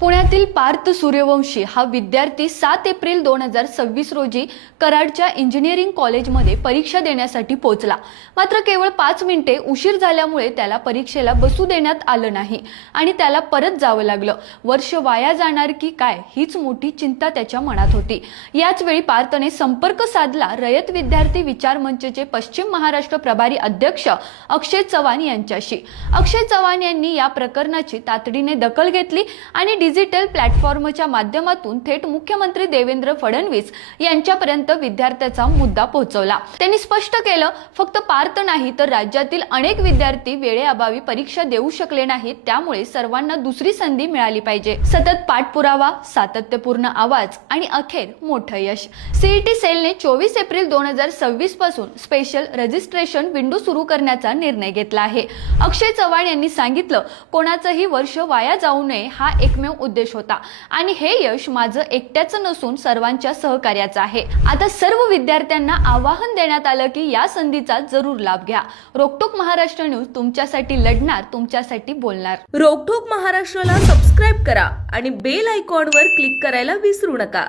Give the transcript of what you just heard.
पुण्यातील पार्थ सूर्यवंशी हा विद्यार्थी 7 एप्रिल 2026 रोजी कराडच्या इंजिनिअरिंग कॉलेजमध्ये परीक्षा देण्यासाठी पोहोचला. मात्र केवळ 5 मिनिटे उशीर झाल्यामुळे त्याला परीक्षेला बसू देण्यात आलं नाही आणि त्याला परत जावं लागलं. वर्ष वाया जाणार की काय हीच मोठी चिंता त्याच्या मनात होती. याच वेळी पार्थने संपर्क साधला रयत विद्यार्थी विचार मंचचे पश्चिम महाराष्ट्र प्रभारी अध्यक्ष अक्षय चव्हाण यांच्याशी. अक्षय चव्हाण यांनी या प्रकरणाची तातडीने दखल घेतली आणि डिजिटल प्लॅटफॉर्मच्या माध्यमातून थेट मुख्यमंत्री देवेंद्र फडणवीस यांच्यापर्यंत विद्यार्थ्याचा मुद्दा पोहोचवला. त्यांनी स्पष्ट केलं, फक्त पार्थ नाही तर राज्यातील अनेक विद्यार्थी वेळेअभावी परीक्षा देऊ शकले नाहीत, त्यामुळे सर्वांना दुसरी संधी मिळाली पाहिजे. सतत पाठपुरावा, सातत्यपूर्ण आवाज आणि अखेर मोठं यश. सीईटी सेलने 24 एप्रिल 2026 पासून स्पेशल रजिस्ट्रेशन विंडो सुरू करण्याचा निर्णय घेतला आहे. अक्षय चव्हाण यांनी सांगितलं, कोणाचंही वर्ष वाया जाऊ नये हा एकमेव उद्देश होता आणि हे यश माझं एकट्याचं नसून सर्वांच्या सहकार्याचं आहे. आता सर्व विद्यार्थ्यांना आवाहन देण्यात आलं की या संधीचा जरूर लाभ घ्या. रोकटोक महाराष्ट्र न्यूज तुमच्यासाठी लढणार, तुमच्यासाठी बोलणार. रोकटोक महाराष्ट्राला सबस्क्राईब करा आणि बेल आयकॉनवर क्लिक करायला विसरू नका.